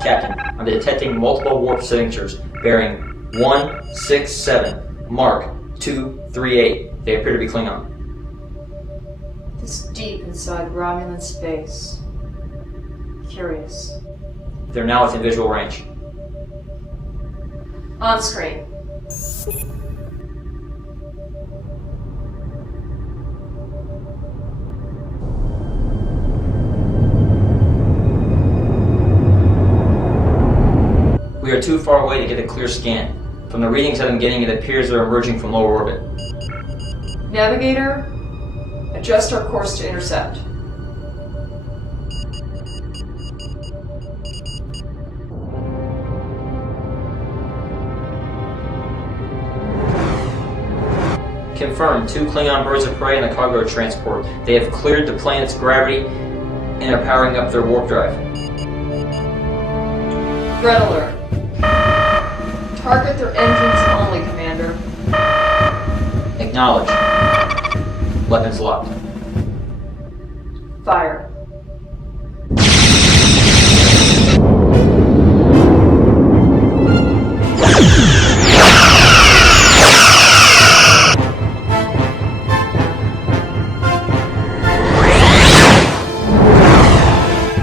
Captain, I'm detecting multiple warp signatures bearing 167, Mark 238. They appear to be Klingon. This deep inside Romulan space. Curious. They're now within visual range. On screen. We are too far away to get a clear scan. From the readings that I'm getting, it appears they're emerging from lower orbit. Navigator, adjust our course to intercept. Confirmed, 2 Klingon birds of prey and a cargo transport. They have cleared the planet's gravity and are powering up their warp drive. Red alert. Target their engines only, Commander. Acknowledge. Weapons locked. Fire.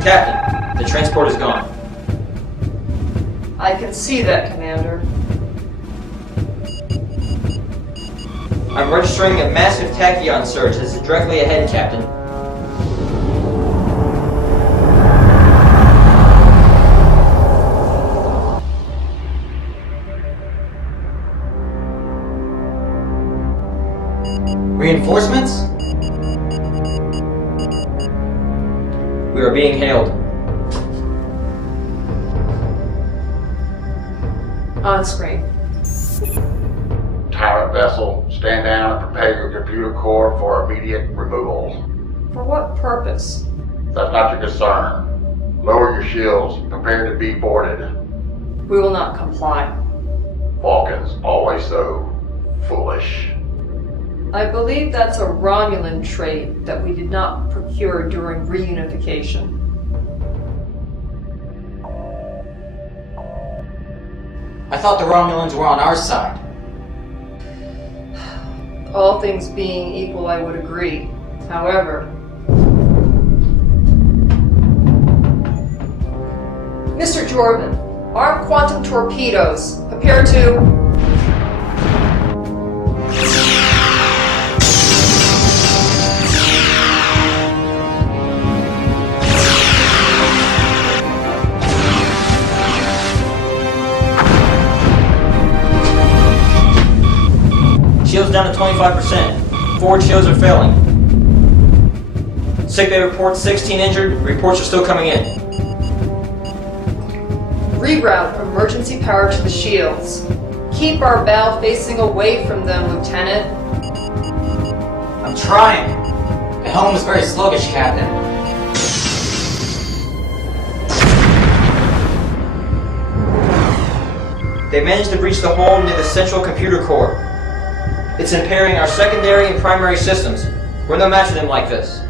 Captain, the transport is gone. I can see that, Commander. I'm registering a massive tachyon surge that's directly ahead, Captain. Reinforcements? We are being hailed. On screen. Tyrant vessel, stand down and prepare your computer core for immediate removal. For what purpose? That's not your concern. Lower your shields. Prepare to be boarded. We will not comply. Vulcans, always so foolish. I believe that's a Romulan trait that we did not procure during reunification. I thought the Romulans were on our side. All things being equal, I would agree. However, Mr. Jordan, armed quantum torpedoes. Prepare to... Shields down to 25%. Forward shields are failing. Sickbay report 16 injured. Reports are still coming in. Reroute emergency power to the shields. Keep our bow facing away from them, Lieutenant. I'm trying. The helm is very sluggish, Captain. They managed to breach the hole near the central computer core. It's impairing our secondary and primary systems. We're no match for them like this.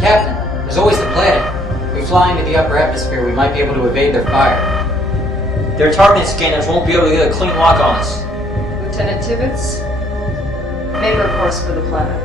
Captain, there's always the planet. If we fly into the upper atmosphere, we might be able to evade their fire. Their targeting scanners won't be able to get a clean lock on us. Lieutenant Tibbets, make our course for the planet.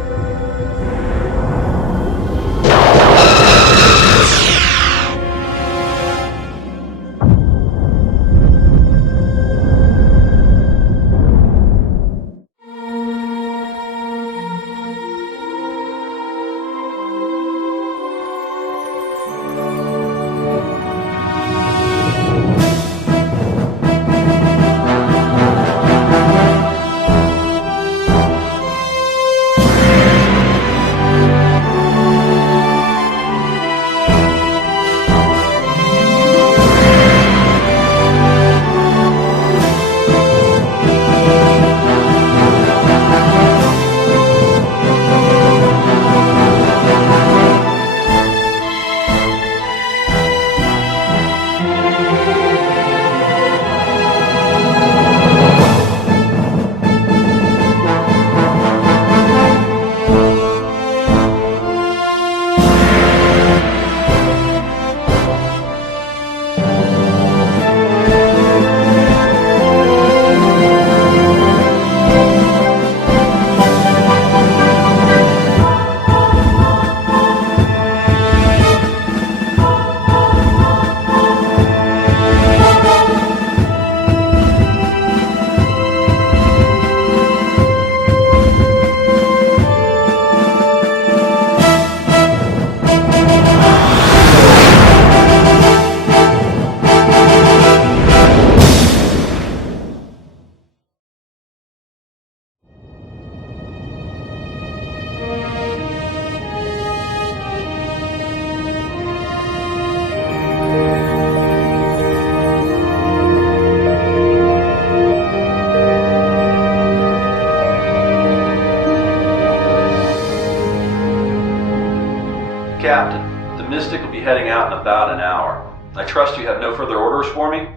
Captain. The Mystic will be heading out in about an hour. I trust you have no further orders for me?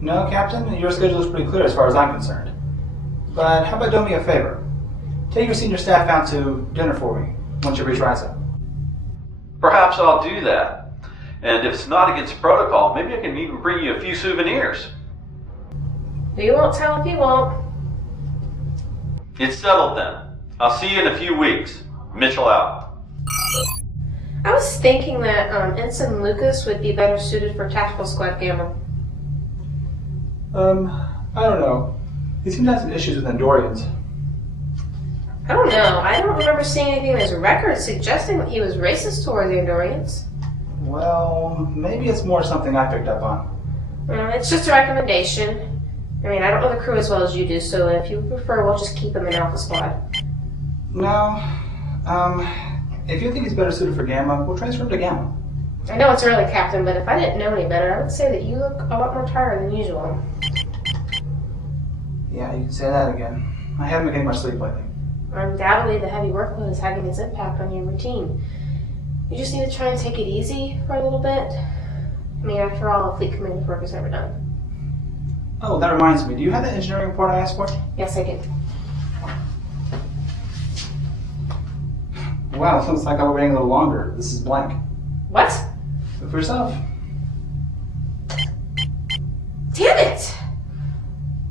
No, Captain, your schedule is pretty clear as far as I'm concerned. But how about doing me a favor? Take your senior staff out to dinner for me once you reach Risa. Perhaps I'll do that. And if it's not against protocol, maybe I can even bring you a few souvenirs. You won't tell if you won't. It's settled then. I'll see you in a few weeks. Mitchell out. I was thinking that Ensign Lucas would be better suited for Tactical Squad Gamma. I don't know. He seems to have some issues with Andorians. I don't know. I don't remember seeing anything in his record suggesting that he was racist towards the Andorians. Well, maybe it's more something I picked up on. It's just a recommendation. I mean, I don't know the crew as well as you do, so if you prefer, we'll just keep him in Alpha Squad. No, if you think he's better suited for Gamma, we'll transfer him to Gamma. I know it's early, Captain, but if I didn't know any better, I would say that you look a lot more tired than usual. Yeah, you can say that again. I haven't been getting much sleep lately. Undoubtedly, the heavy workload is having its impact on your routine. You just need to try and take it easy for a little bit. I mean, after all, a fleet commander's work is never done. Oh, that reminds me. Do you have the engineering report I asked for? Yes, I do. Wow, looks like I'm waiting a little longer. This is blank. What? Look for yourself. Damn it!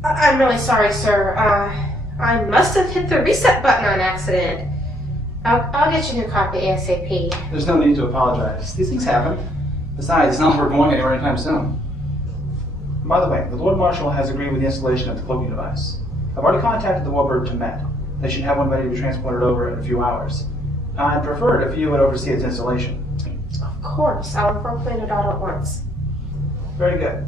I'm really sorry, sir. I must have hit the reset button on accident. I'll get you a new copy ASAP. There's no need to apologize. These things happen. Besides, it's not like we're going anywhere anytime soon. And by the way, the Lord Marshal has agreed with the installation of the cloaking device. I've already contacted the Warbird to Met. They should have one ready to be transported over in a few hours. I'd prefer it if you would oversee its installation. Of course, I'll inform Commander Dodd at once. Very good.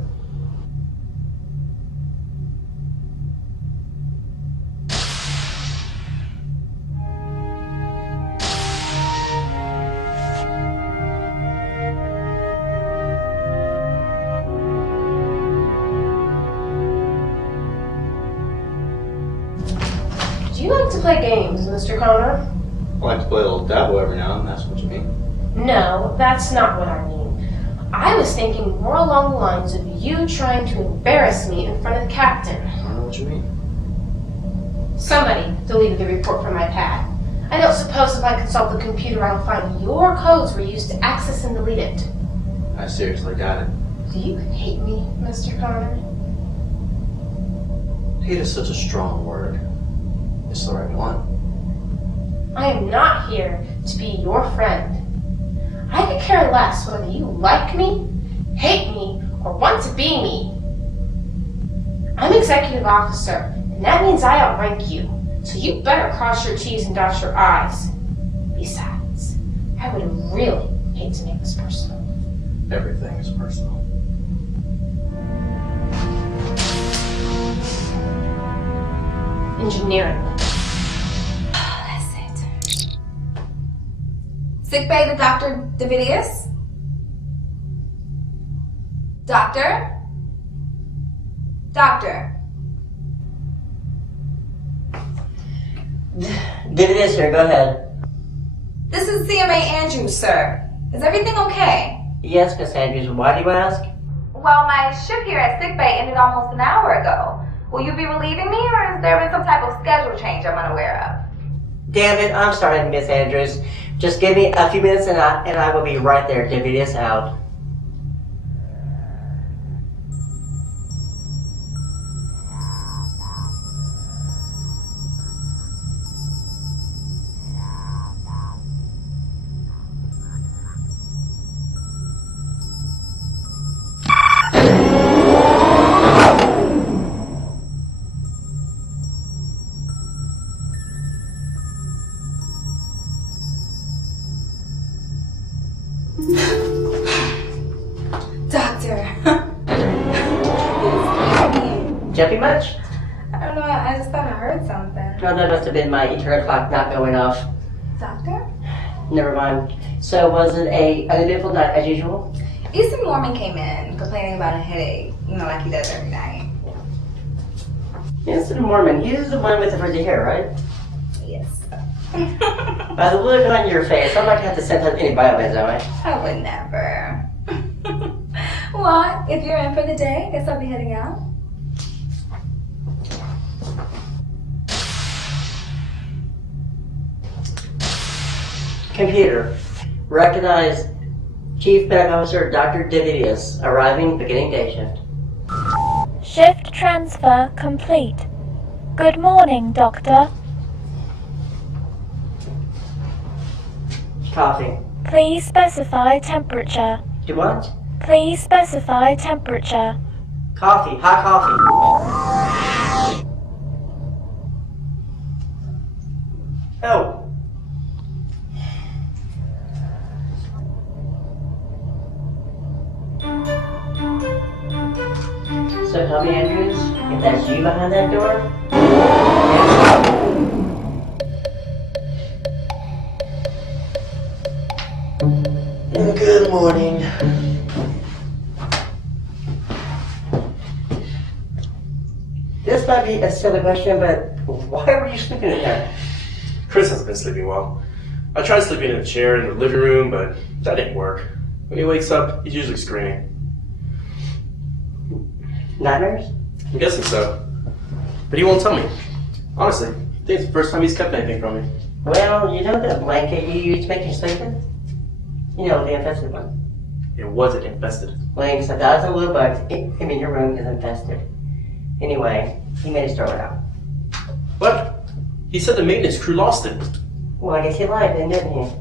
Do you like to play games, Mr. Connor? I like to play a little Dabo every now and then, that's what you mean. No, that's not what I mean. I was thinking more along the lines of you trying to embarrass me in front of the captain. I don't know what you mean. Somebody deleted the report from my pad. I don't suppose if I consult the computer I'll find your codes were used to access and delete it. I seriously got it. Do you hate me, Mr. Connor? Hate is such a strong word. It's the right one. I am not here to be your friend. I could care less whether you like me, hate me, or want to be me. I'm executive officer, and that means I outrank you, so you better cross your T's and dot your I's. Besides, I would really hate to make this personal. Everything is personal. Engineering. That's it. Sick bay to Dr. Davidius? Doctor? Doctor? Davidius here, go ahead. This is CMA Andrews, sir. Is everything okay? Yes, Miss Andrews, why do you ask? Well, my shift here at sick bay ended almost an hour ago. Will you be relieving me, or has there been some type of schedule change I'm unaware of? Damn it, I'm sorry, Miss Andrews. Just give me a few minutes and I will be right there. Davidius out. Doctor. Jumpy much? I don't know, I just thought I heard something. No, that must have been my eternal clock not going off. Doctor? Never mind. So was it an uneventful night as usual? Easton Mormon came in complaining about a headache, like he does every night. Yes, the Mormon. He's the one with the frizzy hair, right? Yes. By the look on your face, I'm not gonna have to send out any violins, am I? I would never. Well, if you're in for the day, I guess I'll be heading out. Computer, recognize Chief Medical Officer Dr. Davidius, arriving beginning day shift. Shift transfer complete. Good morning, Doctor. Coffee. Please specify temperature. Do what? Please specify temperature. Coffee, hot coffee. Oh. So tell me, Andrews, if that's you behind that door? Good morning. This might be a silly question, but why were you sleeping in there? Chris hasn't been sleeping well. I tried sleeping in a chair in the living room, but that didn't work. When he wakes up, he's usually screaming. Nightmares? I'm guessing so. But he won't tell me. Honestly, I think it's the first time he's kept anything from me. Well, you know the blanket you used to make you sleep in? You know, the infested one. It wasn't infested. Links, 1,000 blue bucks. I mean, your room is infested. Anyway, he made us throw it out. What? He said the maintenance crew lost it. Well, I guess he lied then, didn't he?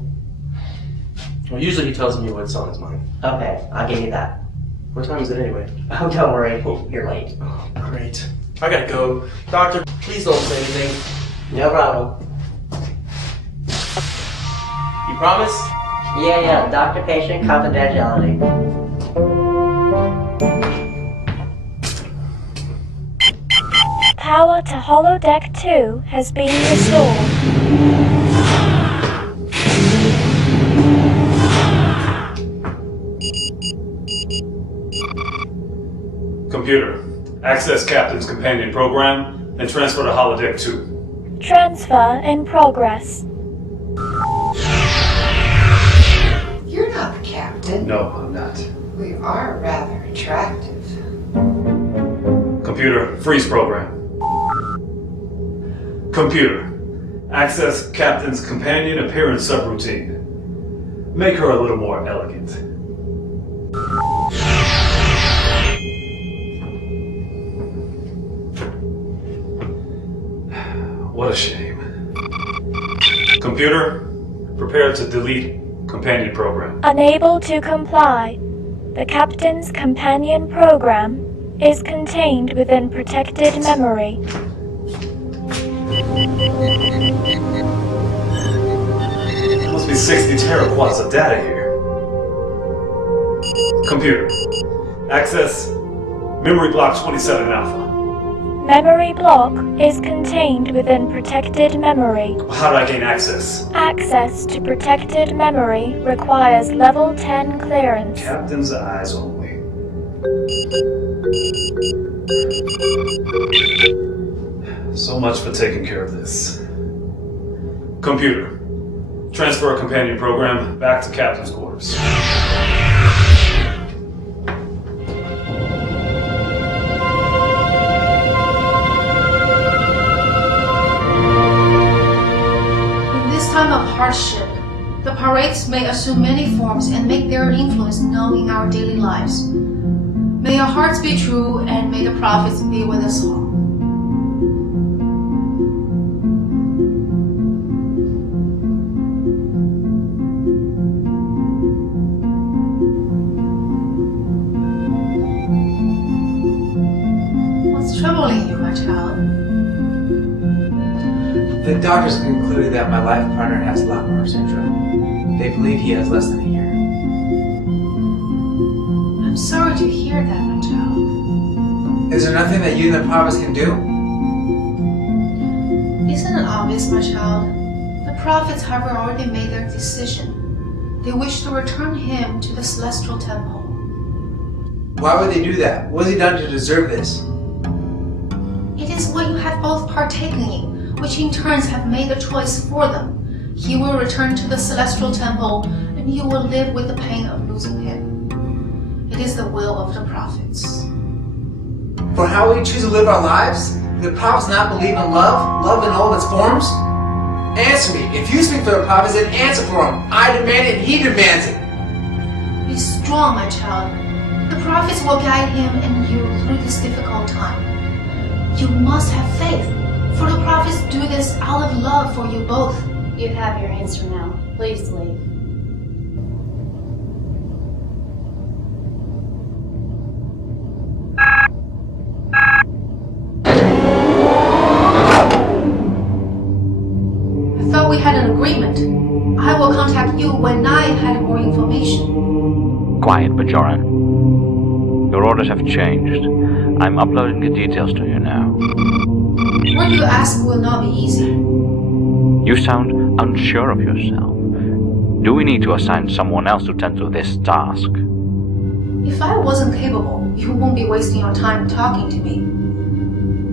Well, usually he tells me what's on his mind. Okay, I'll give you that. What time is it anyway? Oh, don't worry. You're late. Oh, great. I gotta go. Doctor, please don't say anything. No problem. You promise? Yeah, doctor-patient confidentiality. Power to holodeck 2 has been restored. Computer, access Captain's companion program and transfer to holodeck 2. Transfer in progress. You're not the captain. No, I'm not. We are rather attractive. Computer, freeze program. Computer, access Captain's companion appearance subroutine. Make her a little more elegant. What a shame. Computer, prepare to delete companion program. Unable to comply. The Captain's companion program is contained within protected memory. Must be 60 terawatts of data here. Computer, access memory block 27 alpha. Memory block is contained within protected memory. How do I gain access? Access to protected memory requires level 10 clearance. Captain's eyes only. So much for taking care of this. Computer, transfer a companion program back to Captain's quarters. In this time of hardship, the parades may assume many forms and make their influence known in our daily lives. May our hearts be true and may the prophets be with us all. What's troubling you, my child? The doctors concluded that my life partner has Lachman syndrome. They believe he has less than a year. I'm sorry to hear that, my child. Is there nothing that you and the prophets can do? Isn't it obvious, my child? The prophets have already made their decision. They wish to return him to the celestial temple. Why would they do that? What has he done to deserve this? It is what you have both partaken in, which in turns have made the choice for them. he will return to the celestial temple, and you will live with the pain of losing him. It is the will of the prophets. For how we choose to live our lives? Do the prophets not believe in love in all its forms? Answer me. If you speak for the prophets, then answer for him. I demand it, and he demands it. Be strong, my child. The prophets will guide him and you through this difficult time. You must have faith, for the prophets do this out of love for you both. You have your answer now. Please leave. I thought we had an agreement. I will contact you when I had more information. Quiet, Bajoran. Your orders have changed. I'm uploading the details to you now. What you ask will not be easy. You sound unsure of yourself. Do we need to assign someone else to tend to this task? If I wasn't capable, you won't be wasting your time talking to me.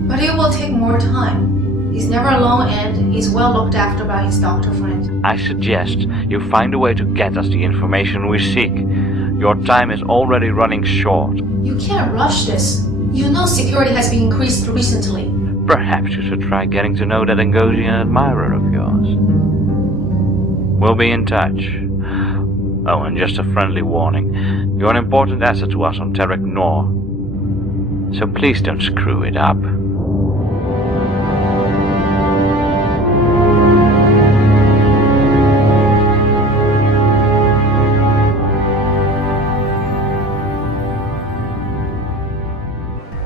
But it will take more time. He's never alone and is well looked after by his doctor friend. I suggest you find a way to get us the information we seek. Your time is already running short. You can't rush this. You know security has been increased recently. Perhaps you should try getting to know that Ngozhian admirer of yours. We'll be in touch. Oh, and just a friendly warning. You're an important asset to us on Terek Nor. So please don't screw it up.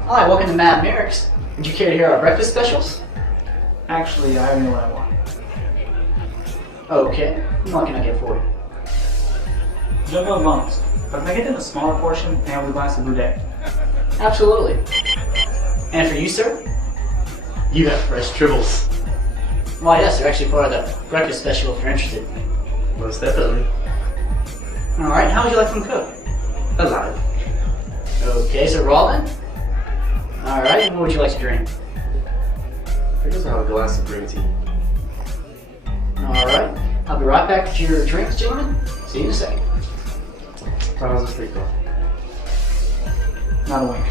Hi, welcome to Mad Merrick's. Would you care to hear our breakfast specials? Actually, I already know what I want. Okay, what can I get for you? Jumbo bones, but can I get them a smaller portion and with a glass of Boudet? Absolutely. And for you, sir? You have fresh tribbles. Why, yes, they're actually part of the breakfast special if you're interested. Most definitely. Alright, how would you like them cooked? Alive. Okay, so raw then? Alright, what would you like to drink? I guess I'll have a glass of green tea. Alright, I'll be right back with your drinks, gentlemen. See you in a second. How's the sleep going? Not a wink.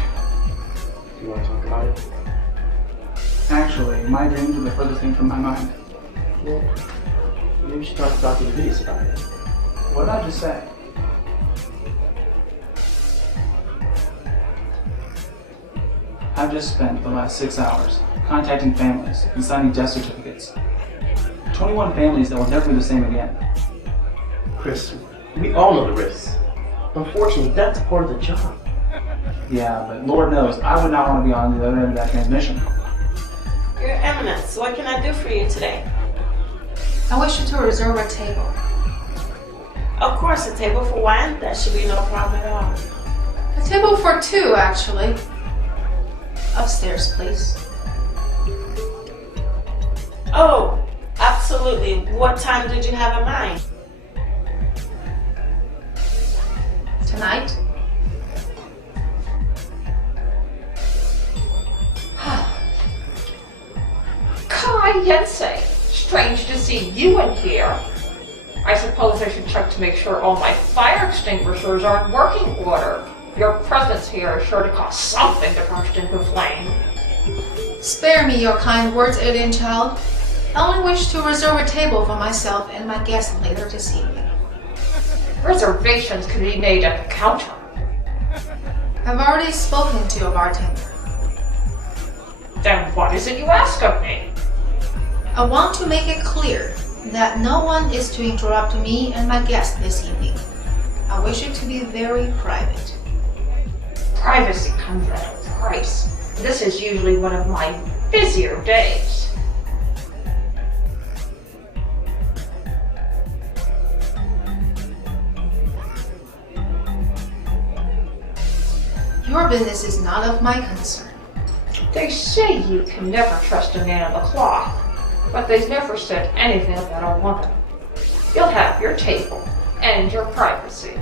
Do you want to talk about it? Actually, my dreams are the furthest thing from my mind. Well, maybe we should talk about the videos about it. What did I just say? I've just spent the last 6 hours contacting families and signing death certificates. 21 families that will never be the same again. Chris, we all know the risks. Unfortunately, that's part of the job. Yeah, but Lord knows I would not want to be on the other end of that transmission. Your Eminence, what can I do for you today? I wish you to reserve a table. Of course, a table for one. That should be no problem at all. A table for two, actually. Upstairs, please. Oh, absolutely. What time did you have in mind? Tonight? Kai Yensei, strange to see you in here. I suppose I should check to make sure all my fire extinguishers are in working order. Your presence here is sure to cause something to burst into flame. Spare me your kind words, alien child. I only wish to reserve a table for myself and my guests later this evening. Reservations can be made at the counter. I've already spoken to your bartender. Then what is it you ask of me? I want to make it clear that no one is to interrupt me and my guests this evening. I wish it to be very private. Privacy comes at a price. This is usually one of my busier days. Your business is not of my concern. They say you can never trust a man on the cloth, but they've never said anything about a woman. You'll have your table and your privacy.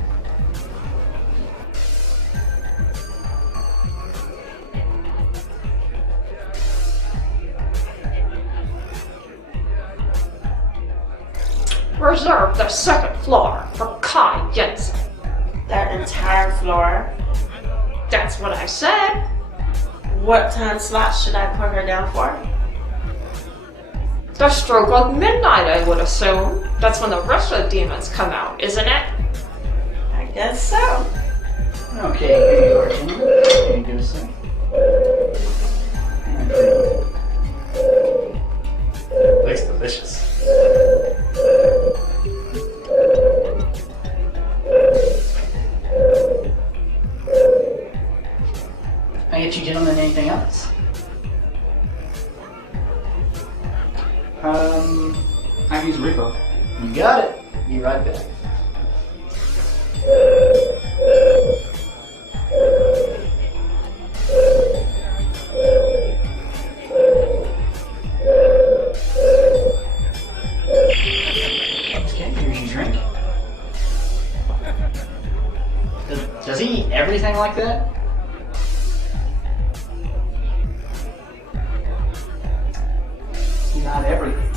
Reserve the second floor for Kai Jensen. That entire floor? That's what I said. What time slot should I put her down for? The stroke of midnight, I would assume. That's when the rest of the demons come out, isn't it? I guess so. Okay, here you are, gentlemen. Can you give us a sec? Looks delicious. Can I get you gentlemen anything else? I can use repo. You got it. Be right back. Okay, here's your drink. Does he eat everything like that? Not everything.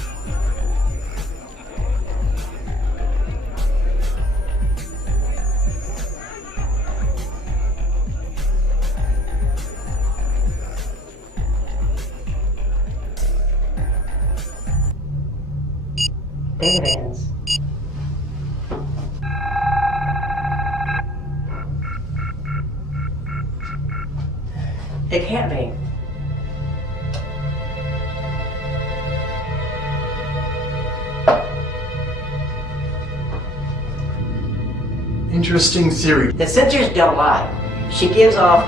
There it is. It can't be. Interesting theory. The sensors don't lie. She gives off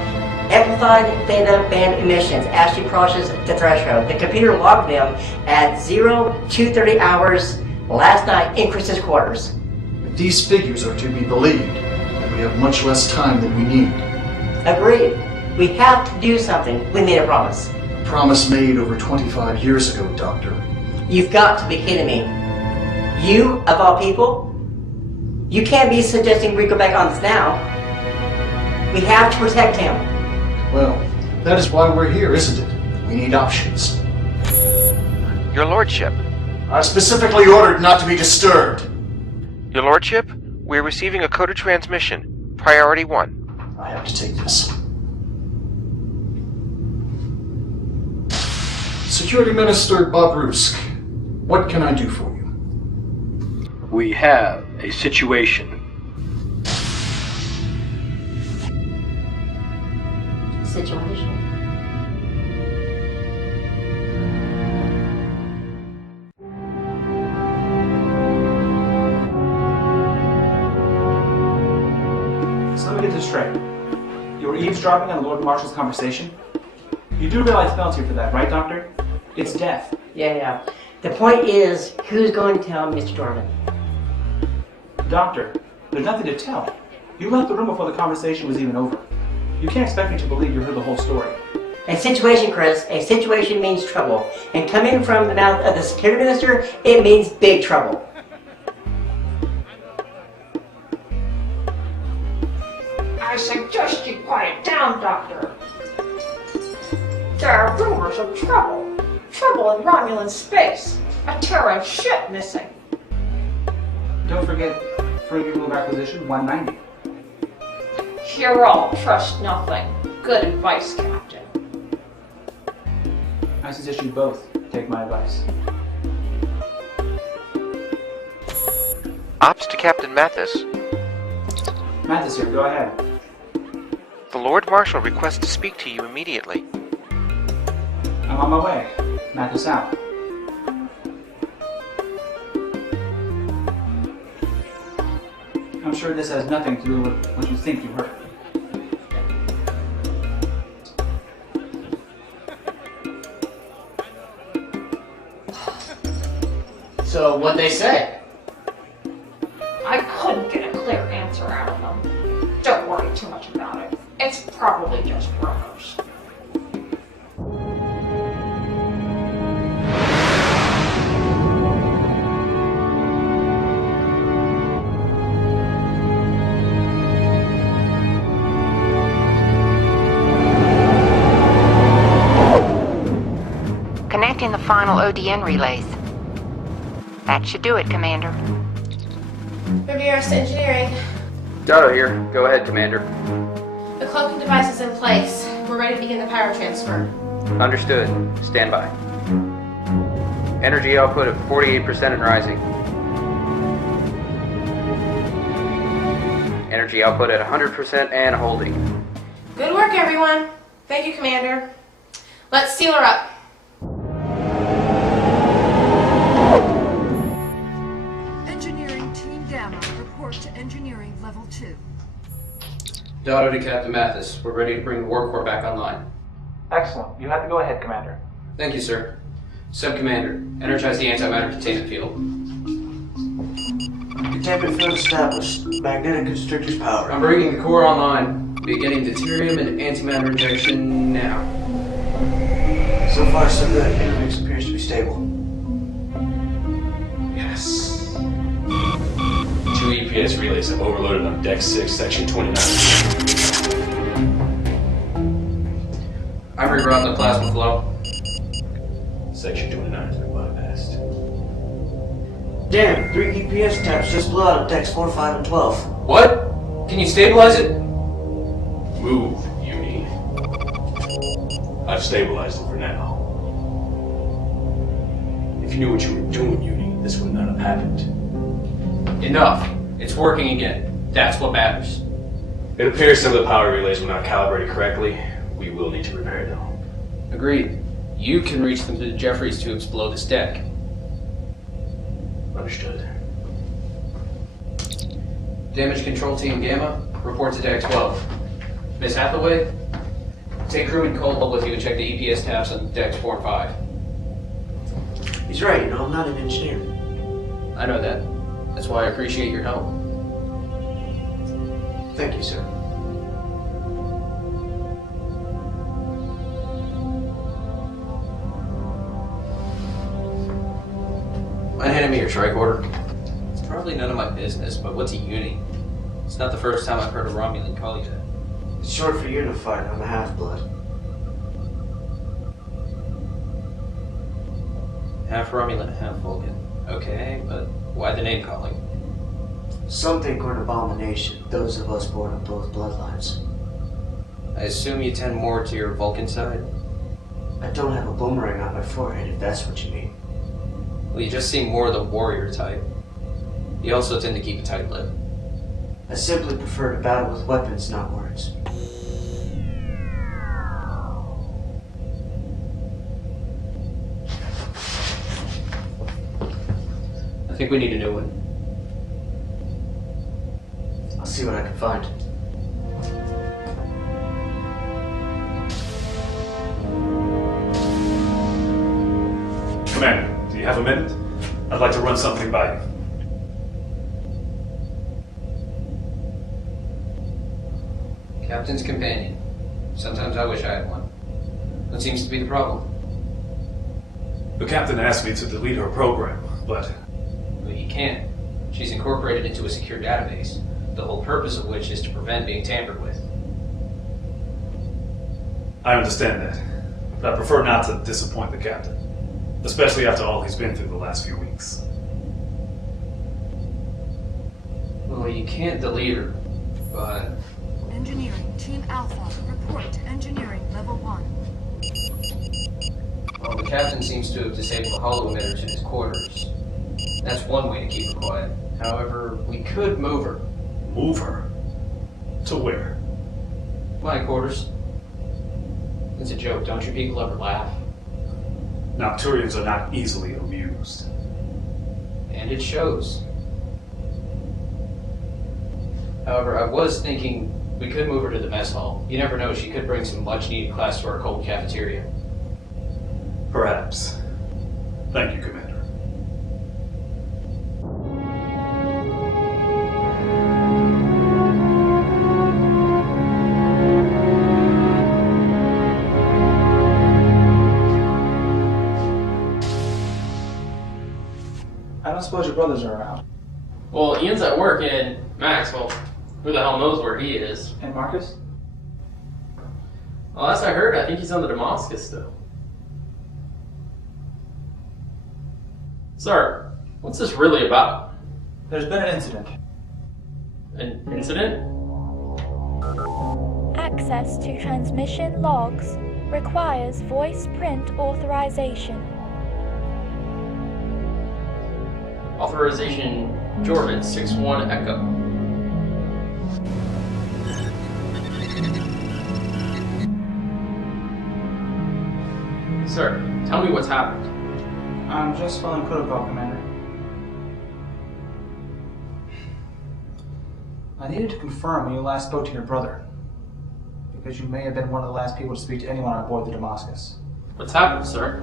amplified theta band emissions as she crosses the threshold. The computer logged them at 0230 hours last night in Chris's quarters. If these figures are to be believed, then we have much less time than we need. Agreed. We have to do something. We made a promise. Promise made over 25 years ago, Doctor. You've got to be kidding me. You, of all people? You can't be suggesting we go back on this now. We have to protect him. Well, that is why we're here, isn't it? We need options. Your Lordship. I specifically ordered not to be disturbed. Your Lordship, we're receiving a coded transmission. Priority 1. I have to take this. Security Minister Bob Rusk, what can I do for you? We have a situation. Situation? So let me get this straight. You were eavesdropping on the Lord Marshal's conversation? You do realize penalty for that, right, Doctor? It's death. Yeah. The point is, who's going to tell Mr. Dorman? Doctor, there's nothing to tell. You left the room before the conversation was even over. You can't expect me to believe you heard the whole story. A situation, Chris. A situation means trouble. And coming from the mouth of the security minister, it means big trouble. I suggest you quiet down, Doctor. There are rumors of trouble. Trouble in Romulan space. A Terran ship missing. Don't forget Frigate Move Acquisition 190. You're all trust nothing. Good advice, Captain. I suggest you both take my advice. Ops to Captain Mathis. Mathis here, go ahead. The Lord Marshal requests to speak to you immediately. I'm on my way. Mathis out. I'm sure this has nothing to do with what you think you heard. So, what'd they say? I couldn't get a clear answer out of them. Don't worry too much about it. It's probably just rumors. Connecting the final ODN relays. That should do it, Commander. Riviera's Engineering. Dotto here. Go ahead, Commander. The cloaking device is in place. We're ready to begin the power transfer. Understood. Stand by. Energy output of 48% and rising. Energy output at 100% and holding. Good work, everyone. Thank you, Commander. Let's seal her up. Engineering Team Gamma, report to Engineering Level 2. Dotto to Captain Mathis. We're ready to bring the War Core back online. Excellent. You have to go ahead, Commander. Thank you, sir. Sub-Commander, energize the antimatter containment field. Containment field established. Magnetic constrictors powered. I'm bringing the core online. Beginning deuterium and antimatter injection now. So far, so good. Intermix appears to be stable. Yes. 2 EPS relays have overloaded on Deck 6, Section 29. I'm rerouting the plasma flow. Section 29 has been bypassed. Damn, 3 EPS taps just blew out of decks 4, 5, and 12. What? Can you stabilize it? Move, Uni. I've stabilized it for now. If you knew what you were doing, Uni, this would not have happened. Enough. It's working again. That's what matters. It appears some of the power relays were not calibrated correctly. We will need to repair them. Agreed. You can reach them through the Jeffries tubes below this deck. Understood. Damage control team Gamma, report to Deck 12. Miss Hathaway, take crewman Cole with you and check the EPS tabs on Decks 4 and 5. He's right, you know, I'm not an engineer. I know that. That's why I appreciate your help. Thank you, sir. Mind handing me your tricorder? It's probably none of my business, but what's a uni? It's not the first time I've heard a Romulan call you that. It's short for unified. I'm a half-blood. Half Romulan, half Vulcan. Okay, but why the name calling? Some think we're an abomination, those of us born of both bloodlines. I assume you tend more to your Vulcan side? I don't have a boomerang on my forehead, if that's what you mean. Well, you just seem more the warrior type. You also tend to keep a tight lip. I simply prefer to battle with weapons, not words. I think we need a new one. I'll see what I can find. Commander, do you have a minute? I'd like to run something by you. Captain's companion. Sometimes I wish I had one. What seems to be the problem? The captain asked me to delete her program, but you can't. She's incorporated into a secure database, the whole purpose of which is to prevent being tampered with. I understand that. But I prefer not to disappoint the captain, especially after all he's been through the last few weeks. Well, you can't delete her, but... Engineering Team Alpha, report to Engineering Level 1. Well, the captain seems to have disabled the holo emitters in his quarters. That's one way to keep her quiet. However, we could move her. Move her? To where? My quarters. It's a joke, don't you people ever laugh? Nocturians are not easily amused. And it shows. However, I was thinking we could move her to the mess hall. You never know, she could bring some much-needed class to our cold cafeteria. Perhaps. Thank you, Commander. I don't suppose your brothers are around. Well, Ian's at work, and Max, well, who the hell knows where he is? And Marcus? Well, last I heard, I think he's on the Damascus still. Sir, what's this really about? There's been an incident. An incident? Access to transmission logs requires voice print authorization. Authorization Jordan 6-1 Echo. Sir, tell me what's happened. I'm just following protocol, Commander. I needed to confirm when you last spoke to your brother, because you may have been one of the last people to speak to anyone on board the Damascus. What's happened, sir?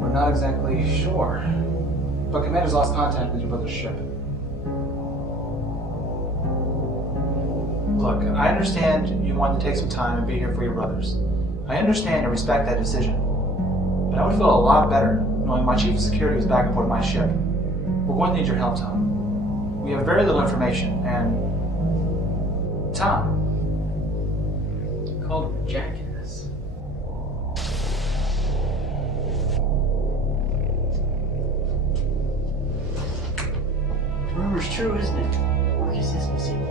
We're not exactly sure, but Commander's lost contact with your brother's ship. Look, I understand you wanted to take some time and be here for your brothers. I understand and respect that decision, but I would feel a lot better knowing my chief of security was back aboard my ship. We're going to need your help, Tom. We have very little information, and... Tom. Called a jackass. The rumor's true, isn't it? What is this missing?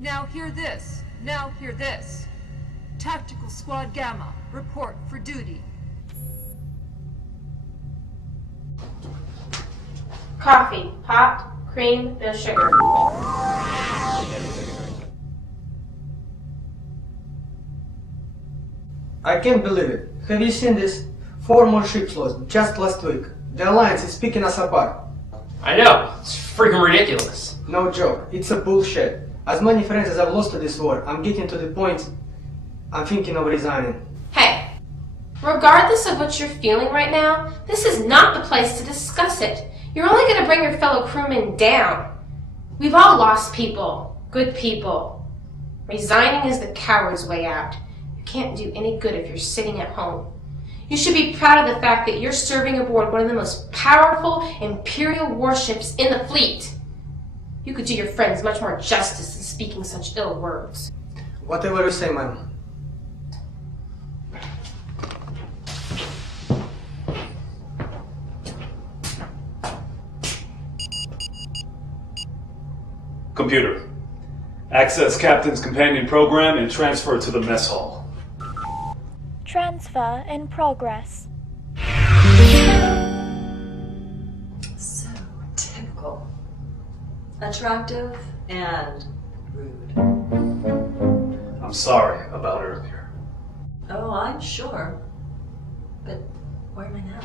Now hear this. Now hear this. Tactical Squad Gamma, report for duty. Coffee, hot, cream, no sugar. I can't believe it. Have you seen this? 4 more ships lost just last week. The Alliance is picking us apart. I know. It's freaking ridiculous. No joke. It's a bullshit. As many friends as I've lost to this war, I'm getting to the point I'm thinking of resigning. Hey, regardless of what you're feeling right now, this is not the place to discuss it. You're only going to bring your fellow crewmen down. We've all lost people, good people. Resigning is the coward's way out. You can't do any good if you're sitting at home. You should be proud of the fact that you're serving aboard one of the most powerful Imperial warships in the fleet. You could do your friends much more justice than speaking such ill words. Whatever you say, ma'am. Computer, access Captain's companion program and transfer to the mess hall. Transfer in progress. So typical. Attractive and rude. I'm sorry about earlier. Oh, I'm sure. But where am I now?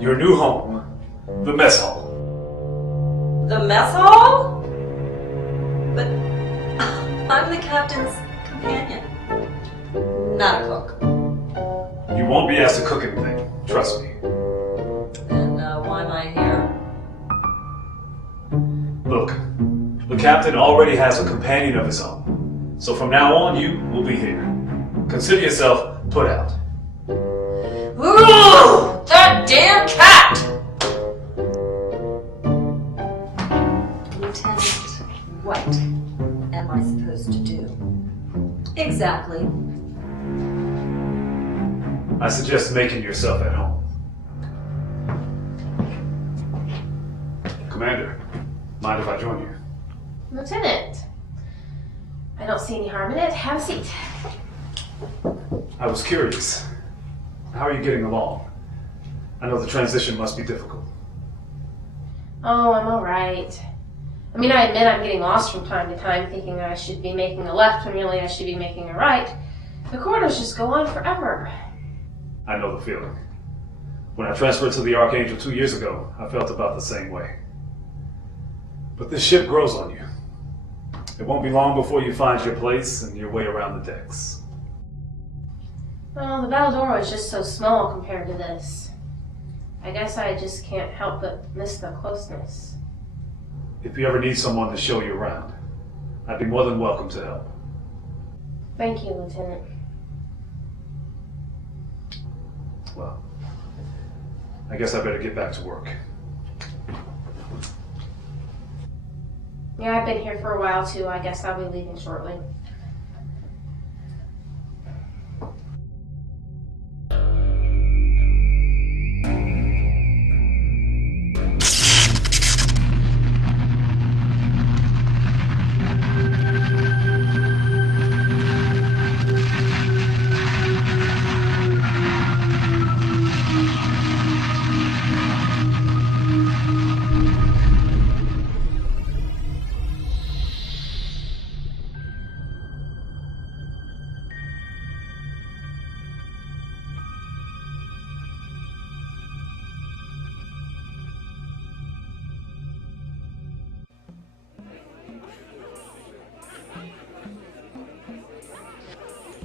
Your new home, the mess hall. The mess hall? But I'm the captain's companion, not a cook. You won't be asked to cook anything, trust me. And why am I here? Look, the captain already has a companion of his own. So from now on, you will be here. Consider yourself put out. Ooh! That damn cat! Lieutenant, what am I supposed to do? Exactly. I suggest making yourself at home. Commander, mind if I join you? Lieutenant, I don't see any harm in it. Have a seat. I was curious. How are you getting along? I know the transition must be difficult. Oh, I'm alright. I mean, I admit I'm getting lost from time to time, thinking I should be making a left when really I should be making a right. The corridors just go on forever. I know the feeling. When I transferred to the Archangel 2 years ago, I felt about the same way. But this ship grows on you. It won't be long before you find your place and your way around the decks. Well, the Valedoro is just so small compared to this. I guess I just can't help but miss the closeness. If you ever need someone to show you around, I'd be more than welcome to help. Thank you, Lieutenant. Well, I guess I better get back to work. Yeah, I've been here for a while too. I guess I'll be leaving shortly.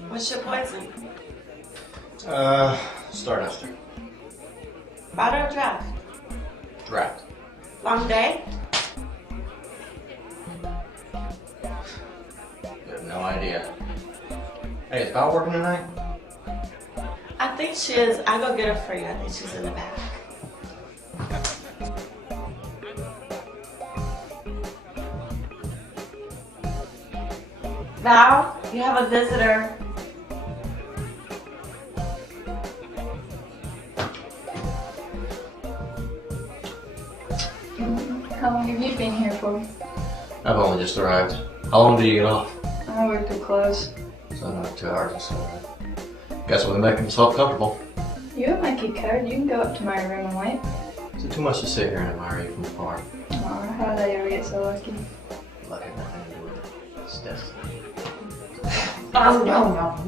What's your poison? Starduster. Bottle or draft? Draft. Long day? I have no idea. Hey, is Val working tonight? I think she is. I'll go get her for you. I think she's in the back. Val, you have a visitor. How long have you been here for? I've only just arrived. How long do you get off? I work till close. So another 2 hours or so. Guess we'll make himself comfortable. You have my key card. You can go up to my room and wait. Is it too much to sit here and admire you from afar? Oh, how did I ever get so lucky? Luck had nothing to do with it. It's destiny. Oh,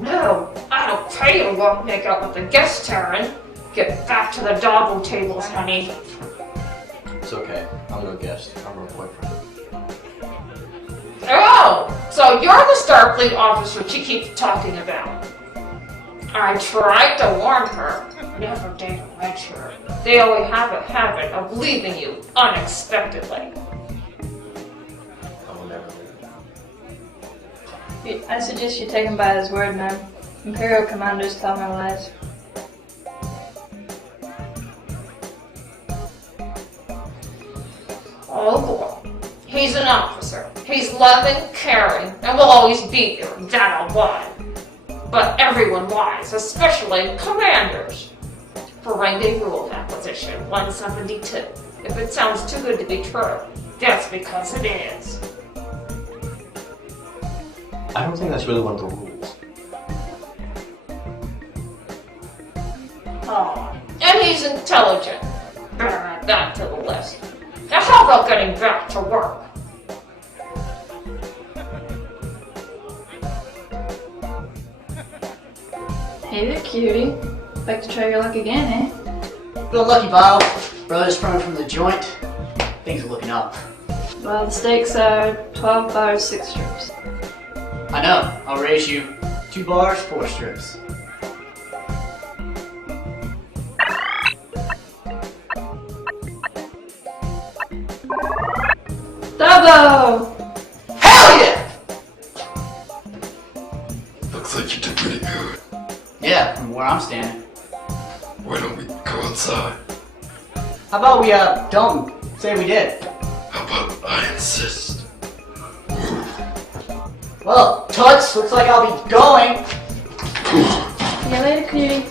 no. I don't pay you to go and make out with the guest, Taryn. Get back to the doggo tables, honey. It's okay. I'm no guest. I'm her boyfriend. Oh, so you're the Starfleet officer she keeps talking about. I tried to warn her. Never dare to lecture. They always have a habit of leaving you unexpectedly. I will never leave. I suggest you take him by his word, man. Imperial commanders tell no lies. Oh boy. He's an officer. He's loving, caring, and will always be there. That'll lie. But everyone lies, especially commanders. Ferengi Rule Acquisition 172. If it sounds too good to be true, that's because it is. I don't think that's really one of the rules. Oh, and he's intelligent. Better add that to the list. Now how about getting back to work? Hey there, cutie. Like to try your luck again, eh? Good lucky, Bob. Brother's coming from the joint. Things are looking up. Well, the stakes are 12 bars, 6 strips. I know. I'll raise you 2 bars, 4 strips. Double! Hell yeah! Looks like you did pretty good. Yeah, from where I'm standing. Why don't we go outside? How about we, don't say we did? How about I insist? Well, Toots, looks like I'll be going. See you later, cutie.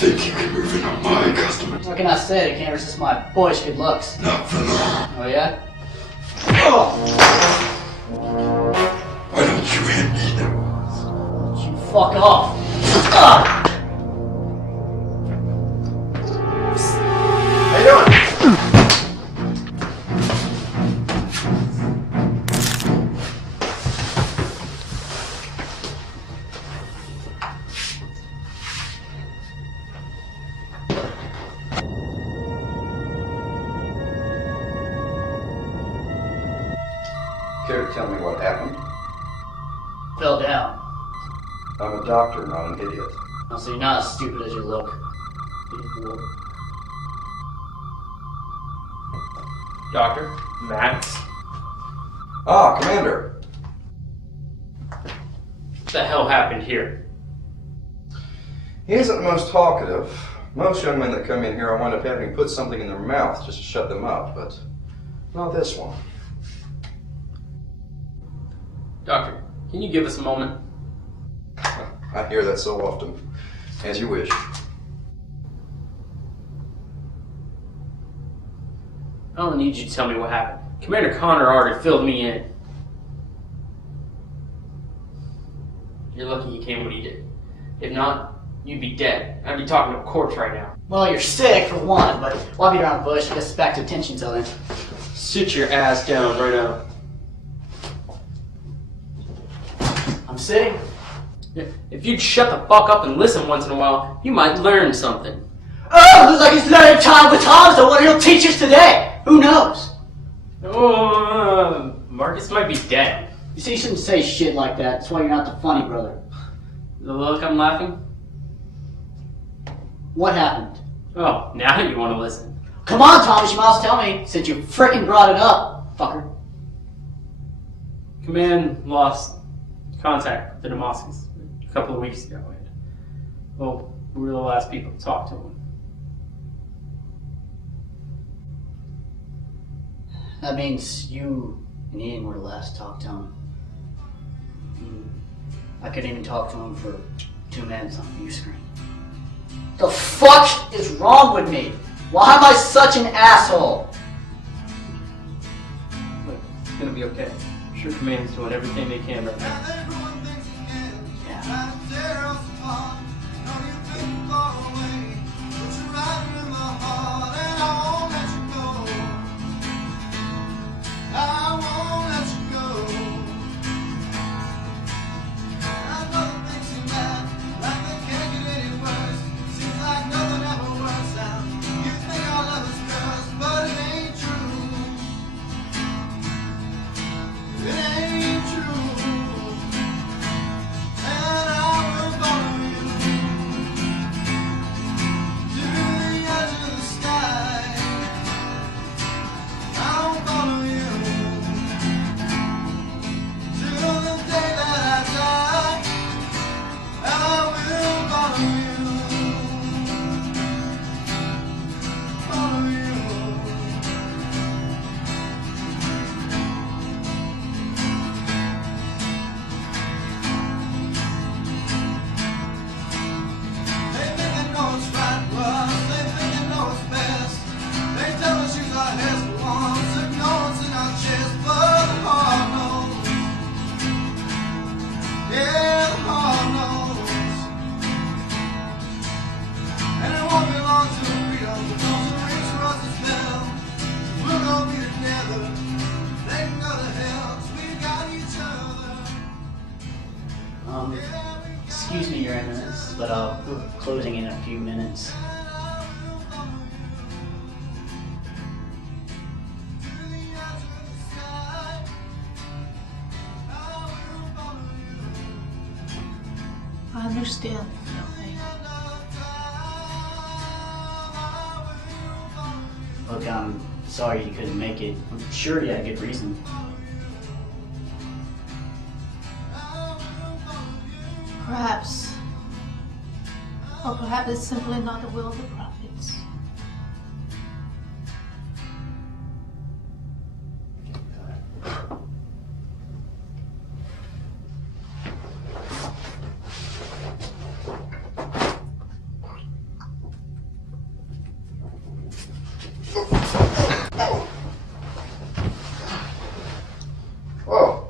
Think you can move in on my customers? What can I say? I can't resist my boyish good looks. Not for long. Oh, yeah? Why don't you hand me those? You fuck off. to tell me what happened? Fell down. I'm a doctor, not an idiot. Oh, so you're not as stupid as you look. Doctor? Max? Ah, Commander. What the hell happened here? He isn't the most talkative. Most young men that come in here, I wind up having to put something in their mouth just to shut them up, but not this one. Doctor, can you give us a moment? I hear that so often. As you wish. I don't need you to tell me what happened. Commander Connor already filled me in. You're lucky he came when he did. If not, you'd be dead. I'd be talking to a corpse right now. Well, you're sick for one, but while you're around the bush, I guess it's back to attention till then. Sit your ass down right now. I'm sitting. If you'd shut the fuck up and listen once in a while, you might learn something. Oh, looks like it's learning time with Tom, so what he'll teach us today. Who knows? Oh, Marcus might be dead. You see, you shouldn't say shit like that. That's why you're not the funny brother. The look I'm laughing? What happened? Oh, now you want to listen. Come on, Thomas, you must tell me, since you frickin' brought it up, fucker. Command lost contact with the Demaskis a couple of weeks ago. And, well, we were the last people to talk to him. That means you and Ian were the last to talk to him. I couldn't even talk to him for 2 minutes on the view screen. The fuck is wrong with me? Why am I such an asshole? Look, it's gonna be okay. I'm sure Command's doing everything they can right now. Excuse me, Your Eminence, but we're closing in a few minutes. I understand. Look, I'm sorry you couldn't make it. I'm sure you had a good reason. Perhaps. Or perhaps it's simply not the will of the prophets. Whoa,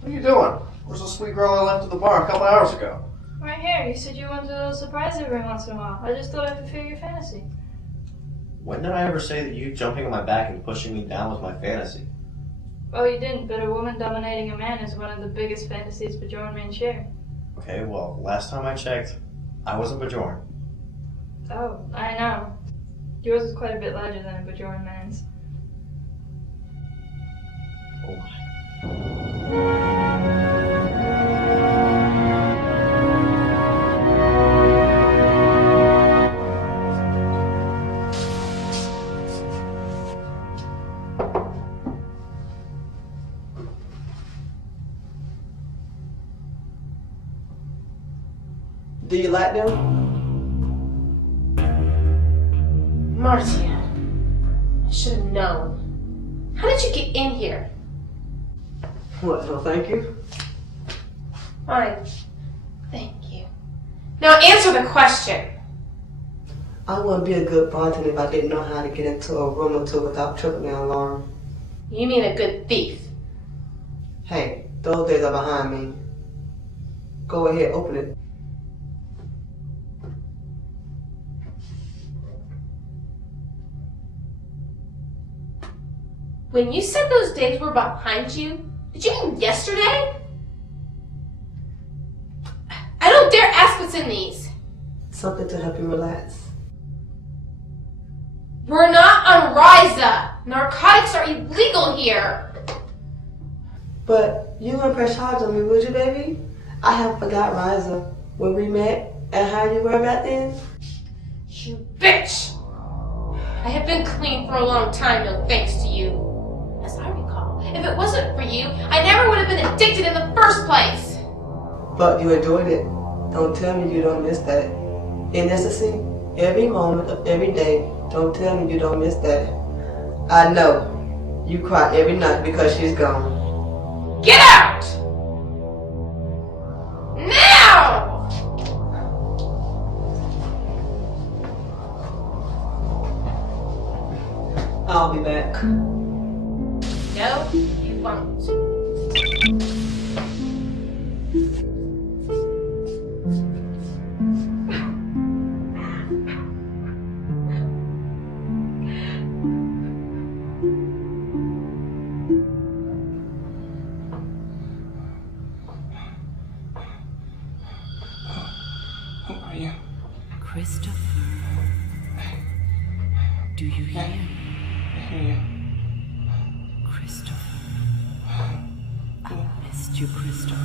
what are you doing? Where's the sweet girl I left at the bar a couple hours ago? Right here. You said you wanted a little surprise every once in a while. I just thought I'd fulfill your fantasy. When did I ever say that you jumping on my back and pushing me down was my fantasy? Well, you didn't, but a woman dominating a man is one of the biggest fantasies Bajoran men share. Okay, well, last time I checked, I was a Bajoran. Oh, I know. Yours is quite a bit larger than a Bajoran man's. Oh my Do you like them? Marcia, I should have known. How did you get in here? What, no thank you? Fine. Thank you. Now answer the question. I wouldn't be a good bartender if I didn't know how to get into a room or two without tripping the alarm. You mean a good thief? Hey, those days are behind me. Go ahead, open it. When you said those days were behind you, did you mean yesterday? I don't dare ask what's in these. Something to help you relax. We're not on Ryza. Narcotics are illegal here. But you wouldn't press charge on me, would you, baby? I have forgot Ryza, when we met, and how you were back then. You bitch! I have been clean for a long time, no thanks to you. As I recall, if it wasn't for you, I never would have been addicted in the first place. But you enjoyed it. Don't tell me you don't miss that. In ecstasy, every moment of every day, don't tell me you don't miss that. I know. You cry every night because she's gone. Get out! Now! I'll be back. No, you won't. Who are you? Christopher. Do you hear? I hear you. Christopher. I missed you, Christopher.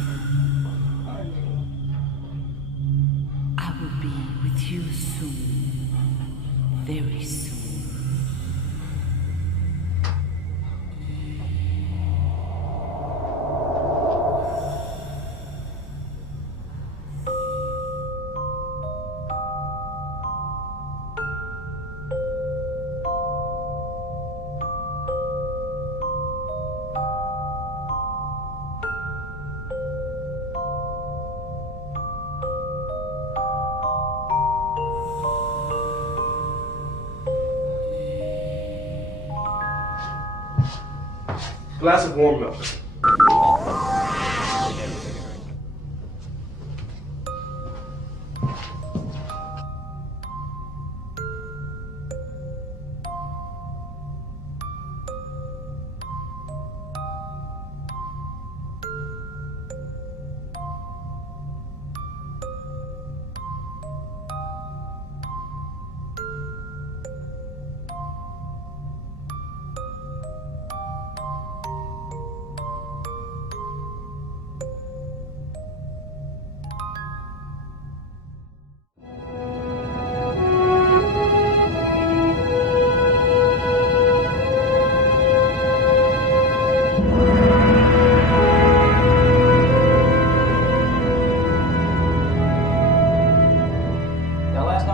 I will be with you soon. Very soon. Glass of warm milk.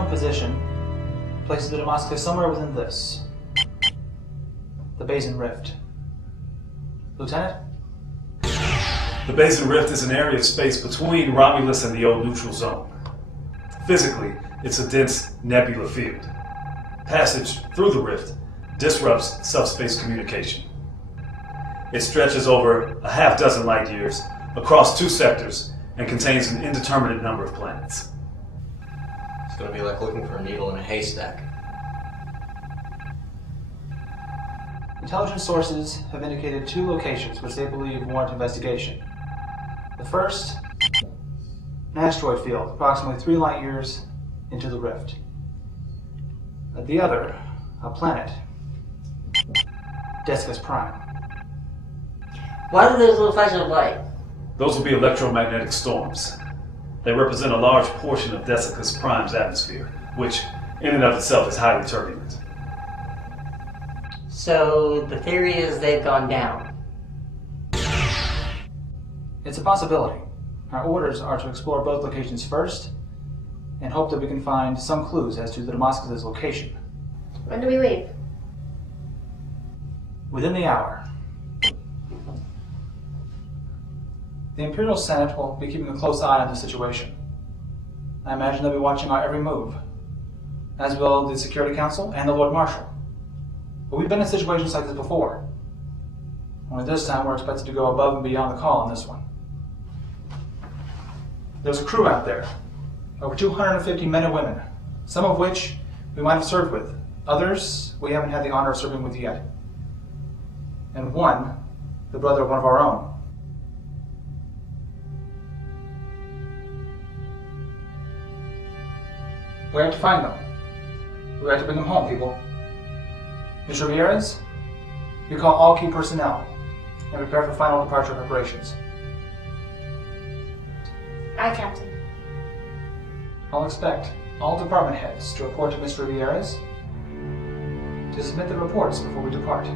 Position places the Damascus somewhere within this. The Basin Rift. Lieutenant? The Basin Rift is an area of space between Romulus and the old neutral zone. Physically, it's a dense nebula field. Passage through the rift disrupts subspace communication. It stretches over a half dozen light years across 2 sectors and contains an indeterminate number of planets. It's going to be like looking for a needle in a haystack. Intelligence sources have indicated 2 locations which they believe warrant investigation. The first, an asteroid field approximately 3 light years into the rift. The other, a planet, Decius Prime. What are those little flashes of light? Those will be electromagnetic storms. They represent a large portion of Desicus Prime's atmosphere, which in and of itself is highly turbulent. So the theory is they've gone down. It's a possibility. Our orders are to explore both locations first, and hope that we can find some clues as to the Damascus' location. When do we leave? Within the hour. The Imperial Senate will be keeping a close eye on the situation. I imagine they'll be watching our every move, as will the Security Council and the Lord Marshal. But we've been in situations like this before. Only this time we're expected to go above and beyond the call on this one. There's a crew out there, over 250 men and women, some of which we might have served with, others we haven't had the honor of serving with yet. And one, the brother of one of our own. We have to find them. We have to bring them home, people. Mr. Ramirez, you call all key personnel and prepare for final departure preparations. Aye, Captain. I'll expect all department heads to report to Mr. Ramirez to submit their reports before we depart.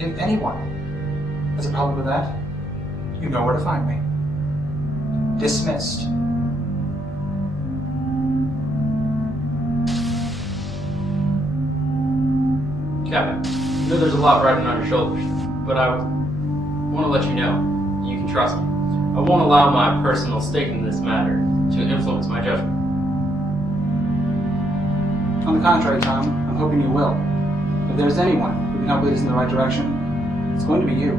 If anyone has a problem with that, you know where to find me. Dismissed. Captain, I know there's a lot riding on your shoulders, but I want to let you know you can trust me. I won't allow my personal stake in this matter to influence my judgment. On the contrary, Tom, I'm hoping you will. If there's anyone who can help lead us in the right direction, it's going to be you.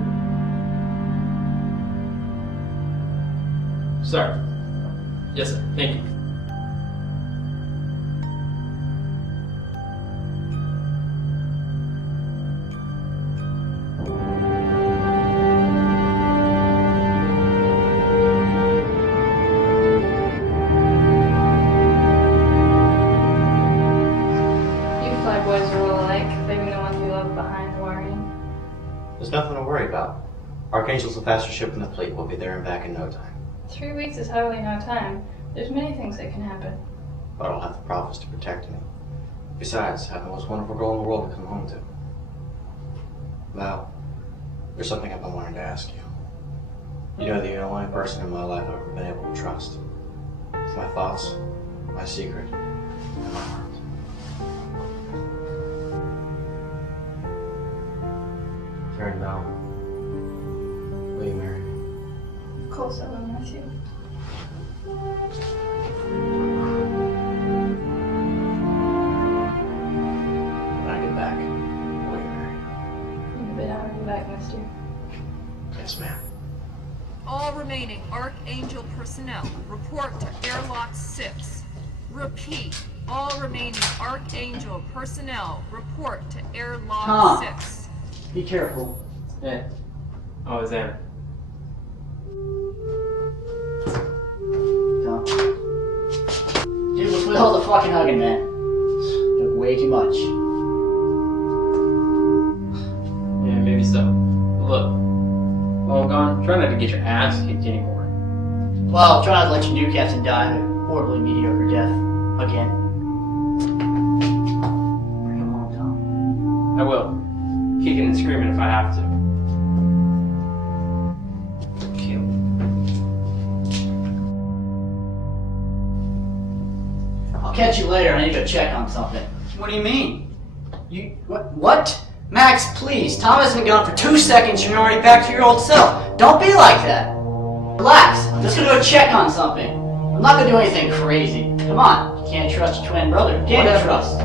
Sir. Yes, sir. Thank you. Nothing to worry about. Archangel's the fastest ship in the fleet. We'll be there and back in no time. 3 weeks is hardly no time. There's many things that can happen. But I'll have the prophets to protect me. Besides, I have the most wonderful girl in the world to come home to. Val, there's something I've been wanting to ask you. You know that you're the only person in my life I've ever been able to trust. It's my thoughts, my secret, and my heart. Karen Val, will you marry me? Of course I will, Matthew. When I get back, will you marry me? You've been out of your back, mister. Yes, ma'am. All remaining Archangel personnel, report to Airlock 6. Repeat, all remaining Archangel personnel, report to Airlock Tom. 6. Be careful. Yeah. Oh, is that? Tom. Dude, quit all the fucking hugging, man. Took way too much. Yeah, maybe so. Look, while I'm gone, try not to get your ass kicked anymore. Well, try not to let your new captain die a horribly mediocre death. Again. Bring him home, Tom. I will. Kicking and screaming if I have to. Kill. I'll catch you later. I need to go check on something. What do you mean? You what? Max, please. Tom hasn't been gone for 2 seconds. You're already back to your old self. Don't be like that. Relax. I'm just gonna go check on something. I'm not gonna do anything crazy. Come on. You can't trust your twin brother. Can't you trust?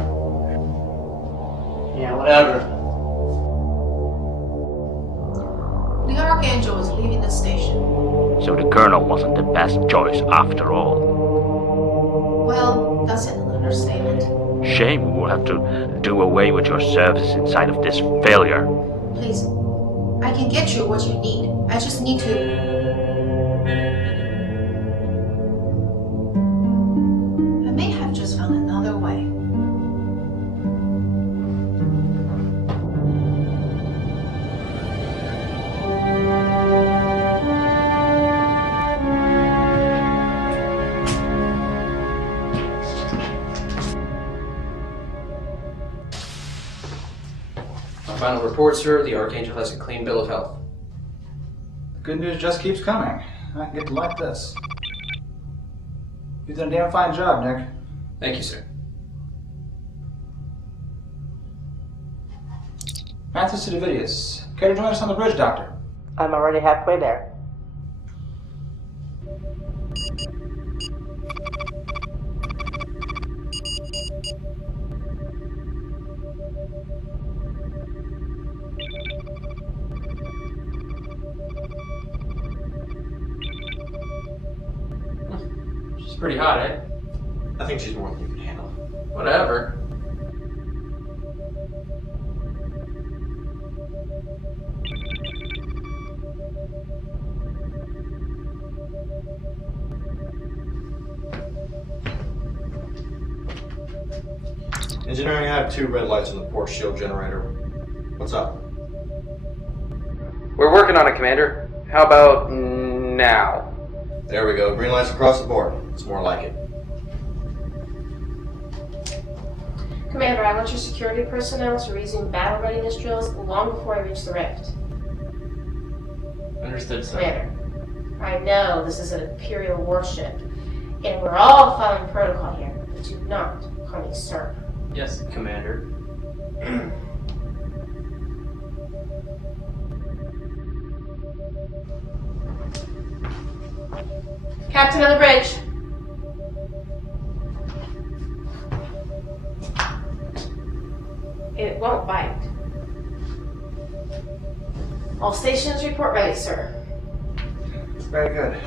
Yeah, whatever. The Archangel is leaving the station. So the Colonel wasn't the best choice after all. Well, that's an understatement. Shame we will have to do away with your service inside of this failure. Please, I can get you what you need. I just need to... I may have just found another way. Final report, sir. The Archangel has a clean bill of health. The good news just keeps coming. I can get to like this. You've done a damn fine job, Nick. Thank you, sir. Mathis to Davidius. Care to join us on the bridge, Doctor? I'm already halfway there. She's pretty hot, eh? I think she's more than you can handle. Whatever. Engineering, I have 2 red lights on the port shield generator. What's up? We're working on it, Commander. How about now? There we go. Green lights across the board. It's more like it. Commander, I want your security personnel to resume battle readiness drills long before I reach the rift. Understood, sir. Commander, I know this is an Imperial warship, and we're all following protocol here, but do not call me sir. Yes, Commander. Captain on the bridge. It won't bite. All stations report ready, sir. Very good.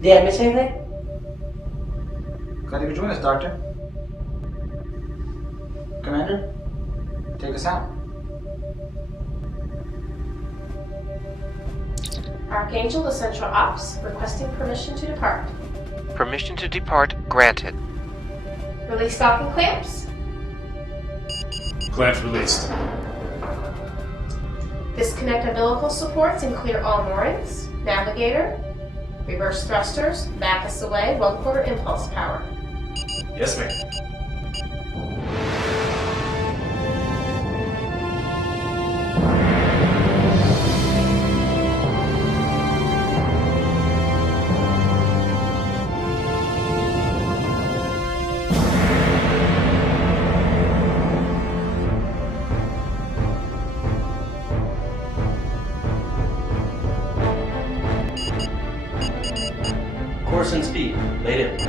Did I miss anything? Glad you could join us, Doctor. Commander, take us out. Archangel to Central Ops, requesting permission to depart. Permission to depart granted. Release stocking clamps. Clamps released. Disconnect umbilical supports and clear all moorings. Navigator. Reverse thrusters. Back us away. 1/4 impulse power. Yes, ma'am. Course and speed. Laid in.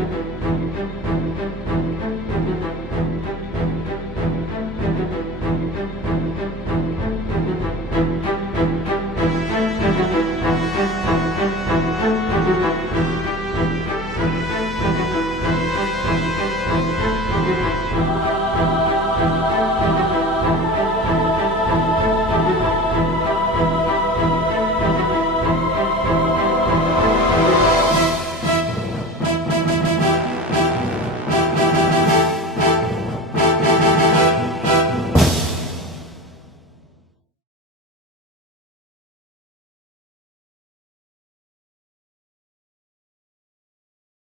again.